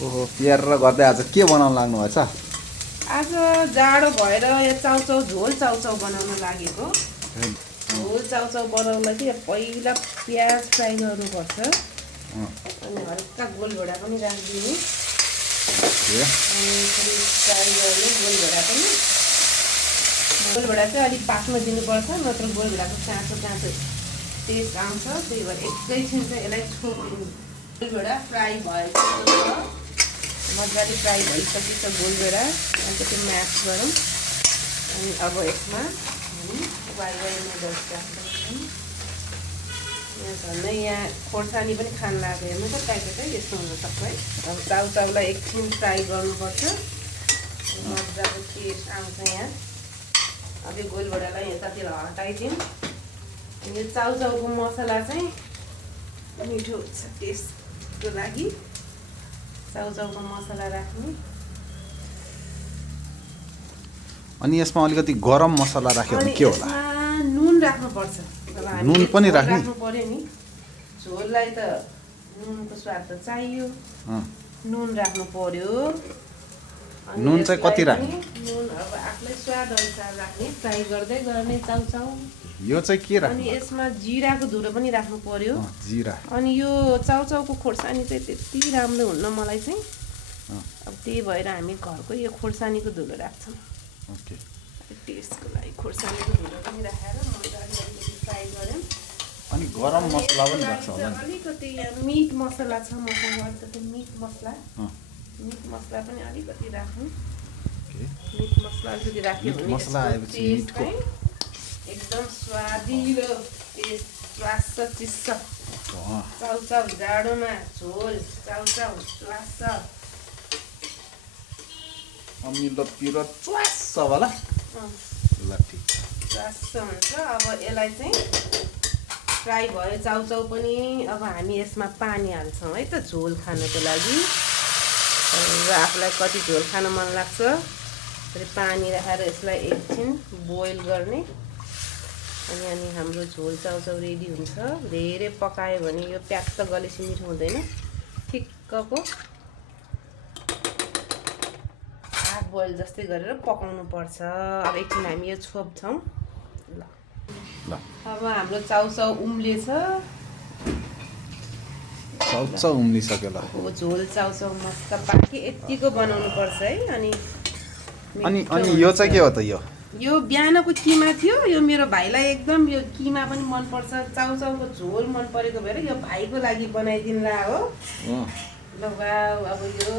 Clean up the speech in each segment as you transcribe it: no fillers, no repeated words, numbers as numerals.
ओहो प्यार र गर्दै आज के बनाउन लाग्नु भएछ? आज जाडो भएर यो चाउचाउ झोल चाउचाउ बनाउन लागेको। झोल चाउचाउ बनाउनलाई चाहिँ पहिला प्याज फ्राई गर्नुपर्छ। अनि हल्का गोलभेडा पनि राखिदिनु। अनि फ्राई गर्ने गोलभेडा पनि। गोलभेडा चाहिँ अलिक पाक्न दिनुपर्छ, नत्र गोलभेडाको काँचो काँचो टेस्ट आउँछ। त्यही भएर एकैछिन चाहिँ यसलाई छोडिदिनु। गोलभेडा फ्राई भएको छ, मजाले फ्राई भइसकेको छ गोलभेडा। अलिकति म्यास गरौँ। अनि अब यसमा वाइ नुडल्स राख्छौँ। यहाँ झन्डै यहाँ खोर्सानी पनि खान लाग्यो। हेर्नु त प्याकेटै यस्तो हुनसक्छ है। अब चाउचाउलाई एकछिन फ्राई गर्नुपर्छ, मजाको टेस्ट आउँछ यहाँ। अब यो गोलभेडालाई यतातिर हटाइदिउँ। यो चाउचाउको मसला चाहिँ मिठो हुन्छ टेस्टको लागि। चाउचाउको मसला राख्नु। अनि यसमा अलिकति गरम मसला राख्यो भने के होला? नुन राख्नुपर्छ। नुन पनि राख्नु पर्यो नि। झोललाई त नुनको स्वाद त चाहियो। नुन राख्नु पर्यो। नुन चाहिँ कति राख्ने? नुन अब आफूलाई स्वाद अनुसार राख्ने। फ्राई गर्दै गर्ने चाउचाउ। यो चाहिँ के राख्नु? अनि यसमा जिराको धुलो पनि राख्नु पर्यो। जिरा। अनि यो चाउचाउको खोर्सानी चाहिँ त्यति राम्रो हुन्न मलाई चाहिँ। अब त्यही भएर हामी घरको यो खोर्सानीको धुलो राख्छौँ। ओके। टेस्टको लागि खोर्सानीको धुलो पनि राखेर मजाले अलिकति फ्राई गऱ्यौँ। अनि गरम मसला पनि राख्छ होला नि? अलिकति यहाँ मिट मसला छ मसँग, अलिकति मिट मसला। मिट मसला पनि अलिकति राख्नु। मिट मसला अलिकति राख्यो भने मसला आएपछि मिटको एकदम स्वादिलो टेस्ट स्वास्छ चिस्छ। चाउचाउ जाडोमा झोल चाउचाउ स्वास्छ। अमिलो पिरो च्वास्छ होला। ल ठिक छ। स्वास्छ हुन्छ। अब यसलाई चाहिँ फ्राई भयो चाउचाउ पनि। अब हामी यसमा पानी हाल्छौँ है त झोल खानको लागि। र आफूलाई कति झोल खान मन लाग्छ फेरि पानी राखेर यसलाई एकछिन बोइल गर्ने। अनि हाम्रो झोल चाउचाउ रेडी हुन्छ। धेरै पकायो भने यो प्याक्क गलेसी मिठो हुँदैन। ठिक्कको हाफ बोइल जस्तै गरेर पकाउनु पर्छ। अब एकछिन हामी यो छोप्छौँ। ल अब हाम्रो चाउचाउ उम्लिएछ। चाउचाउ उम्लिसक्यो ल। झोल चाउचाउ मस्त पाके यतिको बनाउनु पर्छ है। अनि यो चाहिँ के हो त? यो बिहानको किमा थियो। यो मेरो भाइलाई एकदम यो किमा पनि मनपर्छ, चाउचाउको झोल मन परेको भएर यो भाइको लागि बनाइदिउँला हो। ल अब यो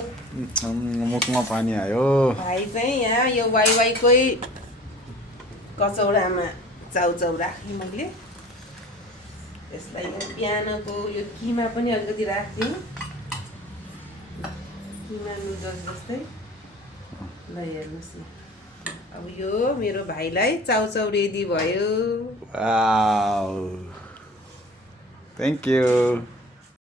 मुखमा पानी आयो। भाइ चाहिँ यहाँ यो वाइवाईकै कचौडामा चाउचाउ राखेँ मैले। यसलाई बिहानको यो किमा पनि अलिकति राखिदिउँ। किमा नुडल्स जस्तै। ल हेर्नुहोस् न। अब यो मेरो भाइलाई चाउचाउ रेडी भयो। Wow, thank you.